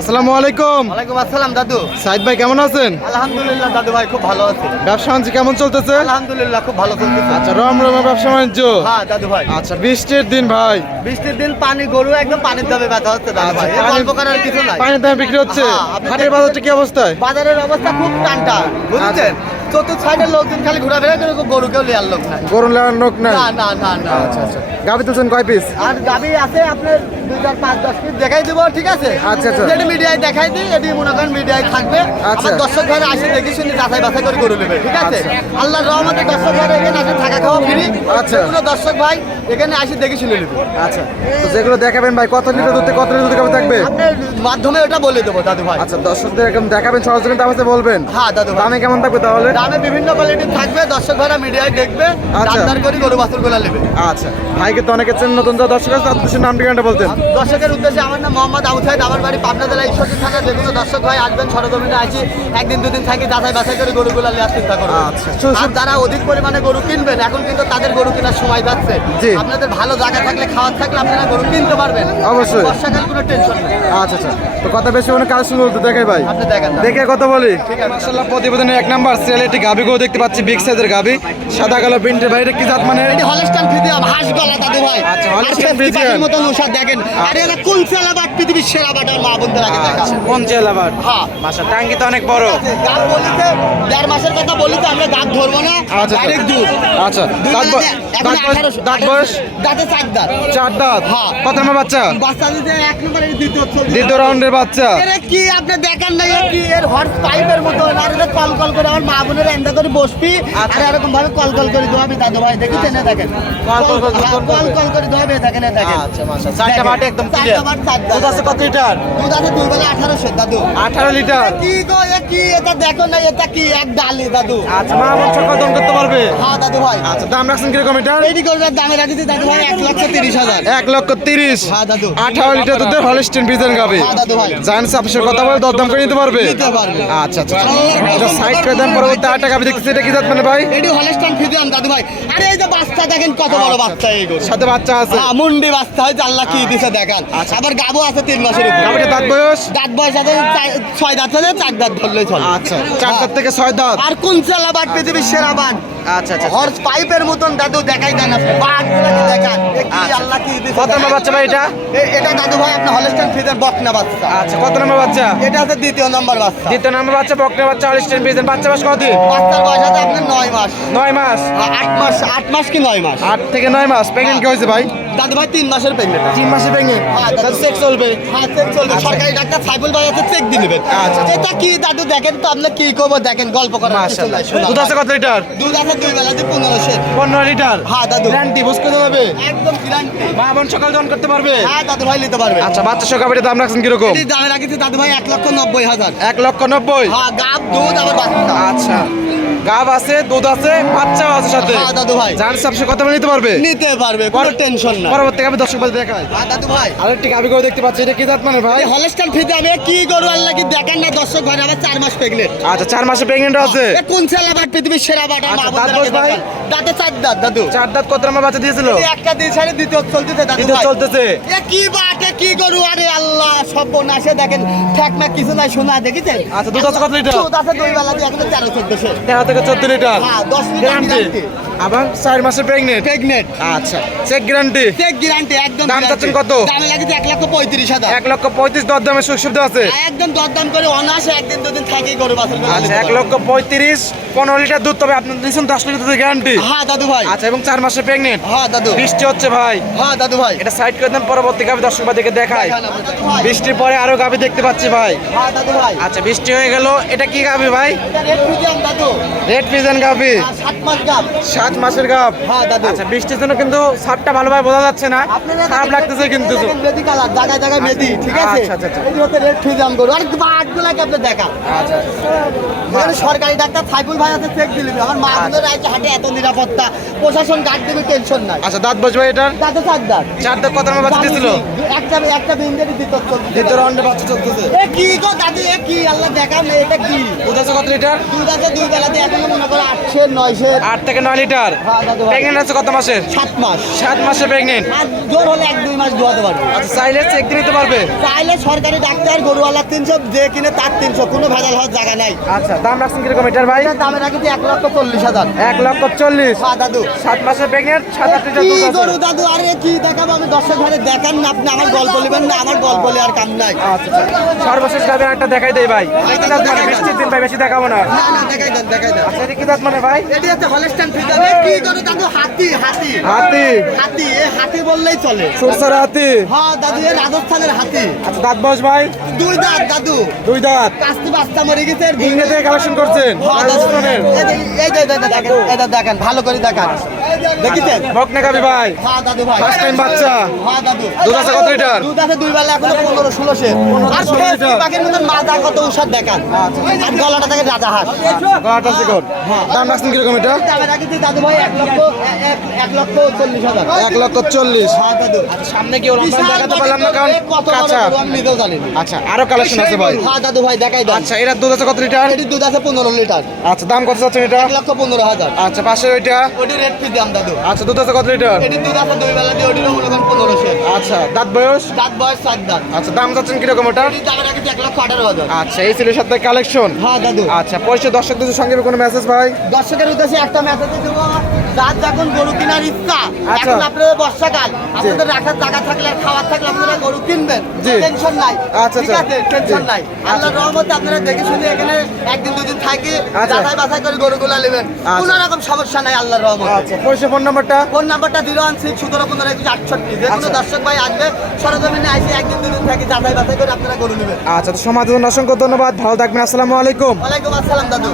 আসসালামু আলাইকুম। ওয়ালাইকুম আসসালাম দাদু। সাইদ ভাই কেমন আছেন? আলহামদুলিল্লাহ দাদু ভাই খুব ভালো আছি। ব্যবসা বাণিজ্য কেমন চলতেছে? আলহামদুলিল্লাহ খুব ভালো চলতেছে। আচ্ছা, রমরমা ব্যবসা বাণিজ্য। হ্যাঁ দাদু ভাই। আচ্ছা, বৃষ্টির দিন ভাই। বৃষ্টির দিন পানি গরু একদম পানির দামে ব্যথা হচ্ছে দাদু ভাই। এর গল্প করার কিছু নাই। পানির দামে বিক্রি হচ্ছে। হ্যাঁ, আপনি হাটের বাজারটা কি অবস্থায়? বাজারের অবস্থা খুব টানটা বুঝছেন। চতুর্থ সাইডের লোকজন খালি ঘোরাফেরা করে, গরু কেউ লিয়ার লোক নাই। গরুর লাগানোর লোক নাই। না না না না। আচ্ছা আচ্ছা, গাভী তুলছেন কয় পিস? আর গাবি আছে আপনার 2 4 5 10 পিস দেখাই দিব, ঠিক আছে? আচ্ছা, আচ্ছা। যেটা মিডিয়ায় দেখাই দিই, এটি মনে করেন মিডিয়ায় থাকবে। আচ্ছা। আমার দর্শক ভাইরা আসে দেখি শুনি যাচাই বাছাই করে গরু নেবে, ঠিক আছে? আল্লাহর রহমতে দর্শক ভাইরা এখানে আসে থাকা খাওয়া ফ্রি। আচ্ছা। কোনো দর্শক ভাই এখানে আসে দেখি শুনে নেবে। আচ্ছা, তো যেগুলো দেখাবেন ভাই, কত লিটার দুধ থেকে কত লিটার দুধ থাকবে? আপনার মাধ্যমে ওটা বলে দেবো দাদু ভাই। আচ্ছা, দর্শকদের এরকম দেখাবেন, সরাসরি তাহলে বলবেন। হ্যাঁ দাদু ভাই। দামে কেমন থাকবে তাহলে? দামে বিভিন্ন কোয়ালিটির থাকবে, দর্শক ভাইরা মিডিয়ায় দেখবে, আচ্ছা। দামদার করে গরু বাছুরগুলো নেবে। আচ্ছা, ভাইকে তো অনেকে চেন, নতুন যারা দর্শক আছে তাদের উদ্দেশ্যে নাম ঠিকানাটা বলতেন। দর্শকের উদ্দেশ্যে আমার নাম মোহাম্মদ আবু সাইদ, আমার বাড়ি পাবনা জেলা ঈশ্বরদী থানা। যে কোনো দর্শক ভাই আসবেন, সরজমিনে আসি একদিন দুদিন থাকি, যাচাই বাছাই করে গরুগুলো নেওয়ার চিন্তা করবেন। আচ্ছা। আর যারা অধিক পরিমাণে গরু কিনবেন, এখন কিন্তু তাদের গরু কেনার সময় যাচ্ছে। জি। আপনাদের ভালো জায়গা থাকলে, খাওয়ার থাকলে আপনারা গরু কিনতে পারবেন অবশ্যই। বর্ষাকাল কোনো টেনশন নেই। আচ্ছা আচ্ছা, তো কথা বেশি অনেক কাজ শুরু করতে দেখাই ভাই। আপনি দেখেন না। দেখে কথা বলি। ঠিক আছে। মাশাআল্লাহ, প্রতিবেদনের 1 নাম্বার সেল একটি গাবি গরু দেখতে পাচ্ছি, বিগ সাইজের গাবি, সাদা কালো প্রিন্টের। ভাই এটা কি জাত মানে? এটি হলস্টাইন ফ্রিজিয়ান, হাঁস গলা দাদু ভাই। আচ্ছা, আর হলস্টাইন ফেস্টি ফ্রিজিয়ান। পাখির মতন উষা দেখেন। আর এটা কোন সেলাবাট, পৃথিবীর সেরা বাটার মা বোনদের আগে দেখা। আচ্ছা, কোন জেলা আবার? হ্যাঁ। মাশাআল্লাহ, টাঙ্কি তো অনেক বড়। গাব বলিতে 1.5 মাসের কথা বলিতে, আমরা দাঁত ধরবো না, আচ্ছা ডাইরেক্ট দুধ। আচ্ছা, দুই দাঁত বেলাতে এখন 18 দাঁত বয়স দাঁতে 4 দাঁত। 4 দাঁত। হ্যাঁ। কত নম্বর বাচ্চা? বাচ্চা দিতে 1 নম্বরে দ্বিতীয় চলছে। দ্বিতীয় রাউন্ডের বাচ্চা। এরে কি আপনি দেখেন না, এর কি এর হর্স পাইপের মতো। আর এটা কল কল করে আমার মা বোনের এন্ডা করে বসবি, আর এরকম ভাবে কল কল করে দোয়াবি দাদু ভাই। দেখেছেন না? দেখেন কল কল করে হ্যাঁ, কল কল করে দোয়াবি, দেখেন না? দেখেন। আচ্ছা, মাশাআল্লাহ, 4টা বাটে একদম 4টা ক্লিয়ার। বাট 4 দুধ দাঁত। আছে কত লিটার? দুধ আছে 2 বেলা 1800 দাদু। 18 লিটার। কি গো, এ কি? এটা দেখো না, এটা কি এক ডালি দাদু। আচ্ছা, মা আমার সকাল দাম করতে পারবে? হ্যাঁ দাদু ভাই। আচ্ছা, দাম রাখছেন কিরকম এটা? এইটি গরুটার দামে রাখিছি দাদু ভাই 1,30,000। 1,30,000। হ্যাঁ দাদু। 18 লিটার দুধের হলস্টাইন ফ্রিজিয়ান গাবি। হ্যাঁ দাদু ভাই। জানেন আপনার কথা বলে দরদাম করে নিতে পারবে? নিতে পারবে। আচ্ছা আচ্ছা, এটা সাইড করে দেন। পরবর্তী 8 গাবি দেখতেছি, এটা কি জাত মানে ভাই? এটি হলস্টাইন ফ্রিজিয়ান দাদু ভাই। আরে এই যে বাচ্চা দেখেন, কত বড় বাচ্চা এই গরু। সাথে বাচ্চা আছে। হ্যাঁ, মুন্ডি বাচ্চা হয়েছে, আল্লাহ কি দিছে দেখেন। আবার গাবো আছে 3 মাসের উপর। গাবিটা দাঁত বয়স? দাঁত বয়স আছে 6 দাঁত আছে, 4 দাঁত ধরলেই চলে। আচ্ছা, 4 দাঁত থেকে 6 দাঁত। আর কোন চালা বাট, পৃথিবীর সেরা বাট। আচ্ছা আচ্ছা, হর্স পাইপের মতন দাদু, দেখাই দেন আপনি বাটগুলোকে দেখান। এ কি আচ্ছা। আল্লাহ কি দিছে কত নম্বর দেখেন। বাচ্চা ভাই এটা? এটা দাদু ভাই আপনার হলস্টাইন ফ্রিজিয়ান বকনা বাচ্চা। আচ্ছা, কত নম্বর বাচ্চা? এটা হচ্ছে 2য় নম্বর বাচ্চা। দ্বিতীয় নম্বর বাচ্চা, বকনা বাচ্চা, হলস্টাইন ফ্রিজিয়ান। বাচ্চা বয়স কত দিন? বাচ্চার বয়স আছে আপনার 9 মাস। 9 মাস। 8 মাস, 8 মাস কি 9 মাস? 8 থেকে 9 মাস। প্রেগনেন্ট কি হয়েছে ভাই? দাদু ভাই 3 মাসের প্রেগনেন্ট। 3 মাসে প্রেগনেন্ট। হ্যাঁ, দাদু। তাহলে চেক চলবে। হ্যাঁ, চেক চলবে। সরকারি ডাক্তার সাইফুল ভাই আছে, চেক দিয়ে নেবেন। আচ্ছা। এটা কি দাদু দেখেন তো, আপনি কি করবো দেখেন, গল্প করার কিছু মাশাআল্লাহ, নাই, শোনা দুধ আছে কত লিটার? দুধ আছে 2 বেলাতে 1500। 15 লিটার। হ্যাঁ দাদু। গ্যারান্টি বুঝ করে যাবে? একদম গ্যারান্টি। মা বোন সকাল জন করতে পারবে? হ্যাঁ দাদু ভাই নিতে পারবে। আচ্ছা, বাচ্চা সহ গাবিটার দাম রাখছেন কিরকম? এটি দামে রাখিছি দাদু ভাই 1,90,000। 1,90,000। হ্যাঁ, গাব দুধ আবার বাচ্চা। আচ্ছা, গাব আছে, দুধ আছে, বাচ্চাও আছে সাথে। হ্যাঁ দাদু ভাই। জানেন সবসময় কথা বলে নিতে পারবে? নিতে পারবে, কোনো টেনশন না। পরবর্তী গাবি দর্শক বাজে দেখায়। হ্যাঁ দাদু ভাই। আরেকটি গাবি করে দেখতে পাচ্ছি, এটা কি জাত মানে ভাই? হলস্টাইন ফ্রিজিয়ান, আমি কি গরু আল্লাহ কি দেখেন না, দর্শক ভাই আবার 4 মাস প্রেগনেন্ট। আচ্ছা, 4 মাসে প্রেগনেন্ট আছে। এ কোন ছেলে বাট, পৃথিবীর সেরা বাট। আর আচ্ছা, মা বোনদের দাঁত বয়স আগে ভাই? দেখেন। দাঁতে 4 দাঁত দাদু। 4 দাঁত। কত নম্বর বাচ্চা দিয়েছিল? এই একটা দিন ছাড়ে দ্বিতীয় চলতেছে দাদু দ্বিতীয় ভাই। চলতেছে। এ কি বাটে কি গরু, আরে আল্লাহ সর্বনাশে দেখেন, ঠেকমা কিছু নাই, শোনা দেখেছেন। আচ্ছা, দুধ আছে কত লিটার? দুধ আছে 2 বেলাতে এখন 13-1400। 13 থেকে 14 লিটার। হ্যাঁ, 10 লিটার গ্যারান্টি। গ্যারান্টি। আবার 4 মাসে প্রেগনেন্ট। প্রেগনেন্ট। আচ্ছা, চেক গ্যারান্টি। চেক গ্যারান্টি একদম। দাম চাচ্ছেন কত? দামে লাগিছে 1,35,000। 1,35,000 দরদামের সুযোগ সুবিধা আছে। একদম দরদাম করে অনায়াসে একদিন দুদিন থাকেই গরু বাছুর করে আচ্ছা, নিতে পারবে। 1,35,000, 15 লিটার দুধ। তবে আপনার দিয়েছেন 10 লিটার দুধের গ্যারান্টি। হ্যাঁ দাদু ভাই। আচ্ছা, এবং 4 মাসে প্রেগনেন্ট। হ্যাঁ দাদু। বৃষ্টি হচ্ছে ভাই, হ্যাঁ দাদু ভাই। এটা সাইড করে দেন। পরবর্তী গাবি দর্শক বাদিকে দেখায়। দেখান আপনি দাদু ভাই। বৃষ্টির পরে আরো গাবি দেখতে পাচ্ছি ভাই। হ্যাঁ দাদু ভাই। আচ্ছা, বৃষ্টি হয়ে গেল। এটা কি গাবি ভাই? এটা রেড ফ্রিজিয়ান দাদু। রেড ফ্রিজিয়ান গাবি। 7 মাস গাব। 7 মাসের গাব। হ্যাঁ দাদু। আচ্ছা, বৃষ্টির জন্য কিন্তু সাপটা ভালোভাবে বোঝা যাচ্ছে না, খারাপ লাগতেছে কিন্তু। মেদি কালার, জায়গায় জায়গায় মেদি, ঠিক আছে? আচ্ছা, আচ্ছা, আচ্ছা। এই হচ্ছে রেড ফ্রিজিয়ান গরু। আর বাটগুলাকে আপনি দেখান। আচ্ছা, এখানে সরকারি ডাক্তার সাইফুল ভাই আছে, চেক দিলিবি। আমার মা বোনের আছে হাটে, এত নিরাপত্তা, প্রশাসন গার্ড দেবে, টেনশন নাই। আচ্ছা, দাঁত বসবে এটার? দাঁতে 4 দাঁত। 4 দাঁত। কত নম্বর বাচ্চা দিয়েছিল? একটা বিন্দেরই দ্বিতীয় চলছে। দ্বিতীয় রাউন্ডে বাচ্চা চলতেছে। এ কি গো দাদু, এ কি আল্লাহ দেখান, এটা কি? দুধ আছে কত লিটার? দুধ আছে 2 বেলাতে এখনো মনে করো 800-900। 8 থেকে 9 লিটার। লিটার। হ্যাঁ দাদু ভাই। প্রেগনেন্ট আছে কত মাসের? 7 মাস। 7 মাসে প্রেগনেন্ট। আর জোর হলে 1-2 মাস দোয়াতে পারবে। আচ্ছা চাইলে চেক দিয়ে নিতে পারবে। চাইলে সরকারি ডাক্তার গরুওয়ালা 300, যে কিনে তার 300, কোনো ভেজাল হওয়ার জায়গা নাই। আচ্ছা দাম রাখছেন কিরকম এটার ভাই? এটার দামে রাখি 1,40,000। 1,40,000। হ্যাঁ দাদু। 7 মাসে প্রেগনেন্ট, 7-8 লিটার কি দুধ আছে। গরু দাদু, আরে কি দেখাবো আমি? দর্শক ঘরে দেখান না, আপনি আমার গল্প নেবেন না, আমার গল্প নিয়ে আর কাম নাই। আচ্ছা সর্বশেষ গাবে একটা দেখাই দেই ভাই। কি দাঁত মানে? বৃষ্টির দিন ভাই বেশি দেখাবো না। না না, দেখাই দেন, দেখাই দেন। আচ্ছা এটা কি দাঁত মানে ভাই? এটি হচ্ছে হলস্টাইন ফ্রিজিয়ান। কি গরু দাদু? হাতি, হাতি। হাতি। হাতি, এ হাতি বললেই চলে। সুরসার হাতি। হ্যাঁ দাদু, এ রাজস্থানের হাতি। আচ্ছা দাঁত বয়স ভাই? 2 দাঁত দাদু। 2 দাঁত। কাস্তি বাচ্চা মরে গেছে, এর 2 ইংরেজি থেকে কালেকশন করছেন হ্যাঁ দাদু। রাজস্থানের। এই যে দেখেন, এটা দেখেন, ভালো করে দেখান। দেখিছেন? বকনা গাবি ভাই। হ্যাঁ দাদু ভাই। ফার্স্ট টাইম বাচ্চা। হ্যাঁ দাদু। দুধ আছে কত লিটার? দুধ আছে 2 বেলা, এখনো 15-16 আর 16 লিটার। পাখির মতন মাজা কত উষার দেখান। আর গলাটা দেখেন রাজা হাঁস। গলাটা চিকন। দাম রাখছেন কিরকম এটা? দামে রাখি দাদু ভাই 1,40,000। 1,40,000। হ্যাঁ দাদু। সামনে কি ওরকম দেখাতে পারলাম না কারণ কত কাঁচা। বড় আমি নিজেও জানি না। আচ্ছা আরো কালেকশন আছে ভাই। হ্যাঁ দাদু ভাই, দেখাই দেন। আচ্ছা এটার দুধ আছে কত লিটার? এটির দুধ আছে 15 লিটার। আচ্ছা দাম কত যাচ্ছে এটা? 1,15,000। আচ্ছা পাশে ওইটা। ওটি রেট ফি দাম দাদু। আচ্ছা দুধ আছে কত লিটার? এটির দুধ আছে 2 বেলা দিয়ে, ওটিরও মনে করেন 1500। আচ্ছা দাঁত বয়স? দাঁত বয়স 7 দাঁত। আচ্ছা দাম যাচ্ছেন কিরকম ওটা? এটির দামে রাখি 1,18,000। আচ্ছা এই ছিল সাথে কালেকশন। হ্যাঁ দাদু। আচ্ছা পয়সা দর্শকদের সঙ্গে কোনো মেসেজ ভাই? দর্শকের উদ্দেশ্যে একটা মেসেজ দেবো, যার যখন গরু কেনার ইচ্ছা, আচ্ছা। এখন আপনাদের বর্ষাকাল, আপনাদের রাখার জায়গা থাকলে আর খাবার থাকলে আপনারা গরু কিনবেন, জি। টেনশন নাই। আচ্ছা, ঠিক আচ্ছা। আছে, টেনশন জি। নাই। আল্লাহর রহমতে আপনারা দেখে শুনে এখানে 1-2 দিন থাকি, আচ্ছা। যাচাই বাছাই করে গরুগুলা নেবেন, আচ্ছা। কোনো রকম সমস্যা নাই আল্লাহর রহমতে। আচ্ছা পয়সা ফোন নাম্বারটা? ফোন নাম্বারটা 016-17-15-21-68। যে কোনো আচ্ছা। দর্শক ভাই আসবে, সরজমিনে আসে 1-2 দিন থাকি, যাচাই বাছাই করে আপনারা গরু নেবেন। আচ্ছা তো সমাজের জন্য অসংখ্য ধন্যবাদ, ভালো থাকবেন, আসসালামু আলাইকুম। ওয়ালাইকুম আসসালাম দাদু।